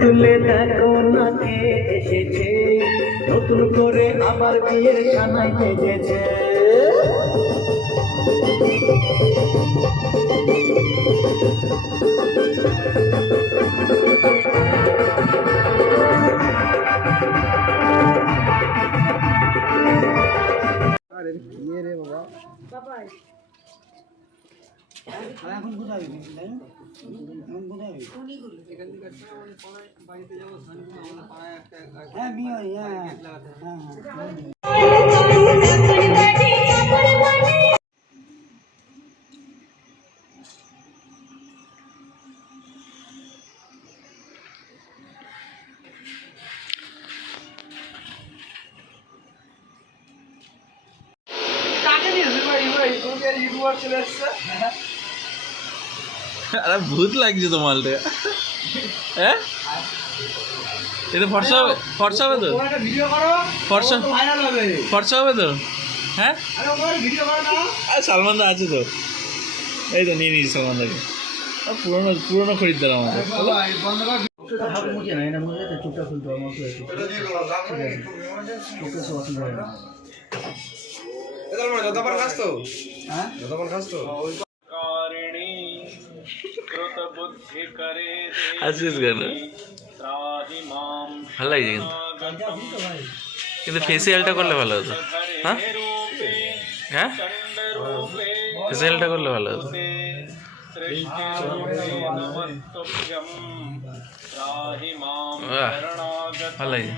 তুলে দেখো না কে এসেছে, নতুন করে আবার বিয়ের সানাই বেজেছে। আরে কি রে বাবা বাবা এখন কোথায় এখন কোথায় এখান থেকে বাড়িতে যাবো পাড়ায় একটা হ্যাঁ বিয়ে হ্যাঁ আরে ভূত লাগছে তো মালটা। হ্যাঁ এটা ফর্সা হবে, ফর্সা হবে তো, ফর্সা ফর্সা হবে তো। হ্যাঁ আর সালমান দা আছে তো, এই তো নিয়ে নিয়েছি সালমান দাকে। পুরোনো পুরোনো খরিদ্দার আমাদের। আসিস কেন ভালো লাগছে কিন্তু ফেসিয়ালটা করলে ভালো হতো। হ্যাঁ হ্যাঁ ফেসিয়ালটা করলে ভালো হতো। ভালো লাগছে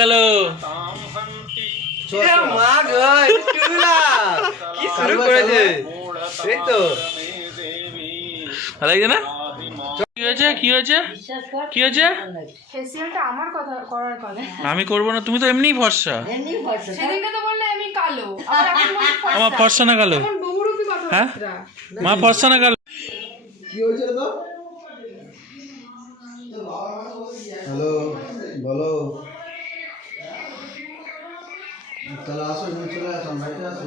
গেল। ভালো লাগছে না? কি হয়েছে কি হয়েছে কি হয়েছে? ফেসিয়ালটা আমার কথা করার কথা। আমি করবো না, তুমি তো এমনিই ফর্সা। সেদিনকে তো বললে আমি কালো, আবার এখন বলছি ফর্সা। আমার ফর্সা না কালো? এখন বহুরূপী হ্যাঁ কথাবার্তা। মা ফর্সা না কালো? কি হয়েছে তো হ্যালো বলো তাহলে আসো চলে আসো বাড়িতে আসো।